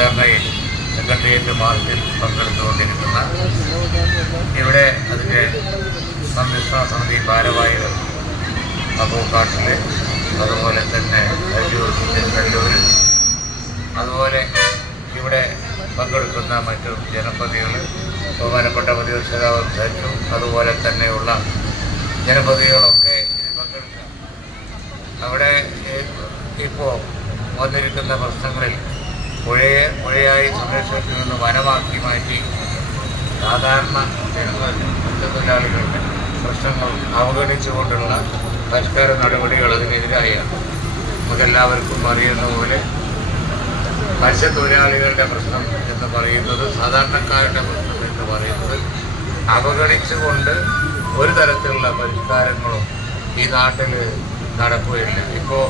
ധർണയിൽ secretariat മാർച്ചിൽ പങ്കെടുത്തുകൊണ്ടിരിക്കുന്ന ഇവിടെ അതിൻ്റെ സംരക്ഷണ സമിതി ഭാരവാഹികൾ അബൂക്കാട്ടിൽ, അതുപോലെ തന്നെ കല്ലൂർ, അതുപോലെ ഇവിടെ പങ്കെടുക്കുന്ന മറ്റു ജനപ്രതിനിധികൾ, ബഹുമാനപ്പെട്ട പ്രതിപക്ഷ സംസാരിച്ചു, അതുപോലെ തന്നെയുള്ള ജനപ്രതിനിധികളൊക്കെ ഇതിൽ പങ്കെടുക്കുക. അവിടെ ഇപ്പോൾ വന്നിരിക്കുന്ന പ്രശ്നങ്ങളിൽ പുഴയായി സംരക്ഷണത്തിൽ നിന്ന് വനമാക്കി മാറ്റി സാധാരണ മത്സ്യത്തൊഴിലാളികളുടെ പ്രശ്നങ്ങൾ അവഗണിച്ചുകൊണ്ടുള്ള പരിഷ്കാര നടപടികൾ അതിനെതിരായാണ്. നമുക്കെല്ലാവർക്കും അറിയുന്ന പോലെ മത്സ്യത്തൊഴിലാളികളുടെ പ്രശ്നം എന്ന് പറയുന്നത്, സാധാരണക്കാരുടെ പ്രശ്നം എന്ന് പറയുന്നത് അവഗണിച്ചുകൊണ്ട് ഒരു തരത്തിലുള്ള പരിഷ്കാരങ്ങളും ഈ നാട്ടിൽ നടക്കുകയില്ല. ഇപ്പോൾ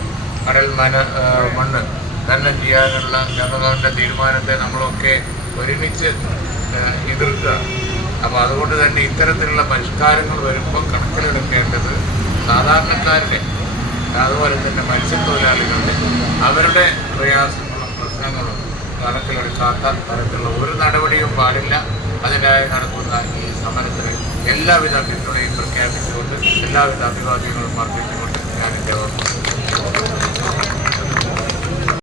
കടൽ മണ്ണ് തന്നെ ചെയ്യാനുള്ള ഗവൺമെൻറ്റിൻ്റെ തീരുമാനത്തെ നമ്മളൊക്കെ ഒരുമിച്ച് എതിർക്കുക. അപ്പോൾ അതുകൊണ്ട് തന്നെ ഇത്തരത്തിലുള്ള പരിഷ്കാരങ്ങൾ വരുമ്പോൾ കണക്കിലെടുക്കേണ്ടത് സാധാരണക്കാരുടെ, അതുപോലെ തന്നെ മത്സ്യത്തൊഴിലാളികളുടെ അവരുടെ പ്രയാസങ്ങളും പ്രശ്നങ്ങളും കണക്കിലെടുക്കാത്ത തരത്തിലുള്ള ഒരു നടപടിയും പാടില്ല. അതിനായി നടക്കുന്ന ഈ സമരത്തിന് എല്ലാവിധ പിന്തുണയും പ്രഖ്യാപിച്ചുകൊണ്ട് എല്ലാവിധ അഭിവാദ്യങ്ങളും അർപ്പിച്ചുകൊണ്ട് ഞാൻ എൻ്റെ